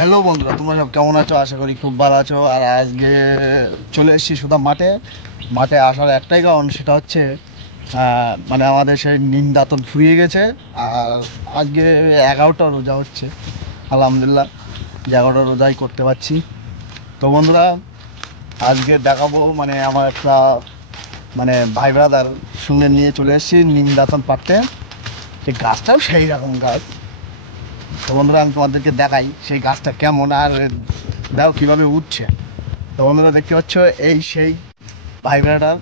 Hello বন্ধুরা, তোমরা সব কেমন আছো? আশা করি খুব ভালো আছো। আর আজকে চলে এসেছি শুধু মাঠে। মাঠে আসার একটাই কারণ, সেটা হচ্ছে মানে আমাদের সেই নিম দাঁতন ফুরিয়ে গেছে। আর আজকে 11টা রোজা হচ্ছে, আলহামদুলিল্লাহ যে 11টা রোজাই করতে পারছি। তো বন্ধুরা, আজকে দেখাবো মানে আমার একটা মানে ভাই ব্রাদার সঙ্গে নিয়ে চলে এসেছি নিম দাঁতন পাড়তে। সেই গাছটাও সেই রকম গাছ। তো বন্ধুরা, আমি তোমাদেরকে দেখাই সেই গাছটা কেমন, আর দেখো কীভাবে উঠছে। তো বন্ধুরা, দেখতে পাচ্ছ এই সেই ভাই বেড়াটার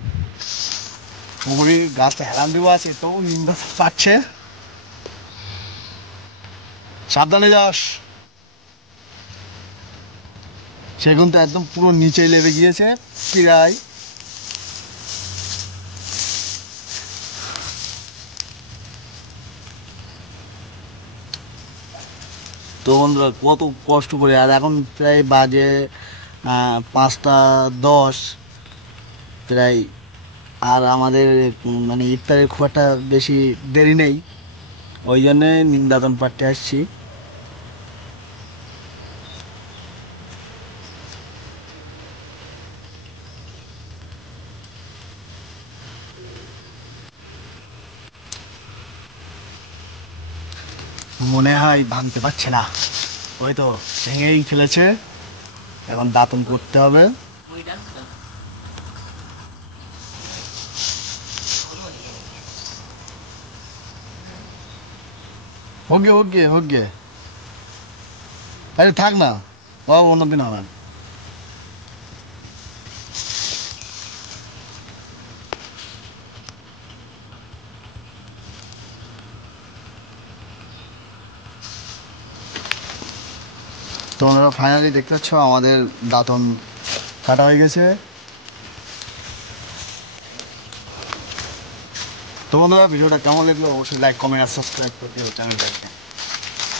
পুকুরি গাছটা হেলান দেওয়া আছে, তো নিম গাছ পাচ্ছে। সাবধানে যাস, সেগুন তো একদম পুরো নিচেই লেবে গিয়েছে প্রায়। তো বন্ধুরা, কত কষ্ট করে, আর এখন প্রায় বাজে 5টা 10 প্রায়। আর আমাদের মানে ইফতারের খুব একটা বেশি দেরি নেই, ওই জন্যে নিমদাতন পাড়তে আসছি। মনে হয় ভাঙতে পারছে না, ওই তো ভেঙেই ফেলেছে। এখন দাঁতন করতে হবে। হোক গে হোক গে, আরে থাক না, ও অন্যদিন হবে। তোমরা ফাইনালি দেখতে পাচ্ছ আমাদের দাঁতন কাটা হয়ে গেছে। তো বন্ধুরা, ভিডিওটা কেমন লাগলো অবশ্যই লাইক কমেন্ট আর সাবস্ক্রাইব করে দিও চ্যানেলটাকে।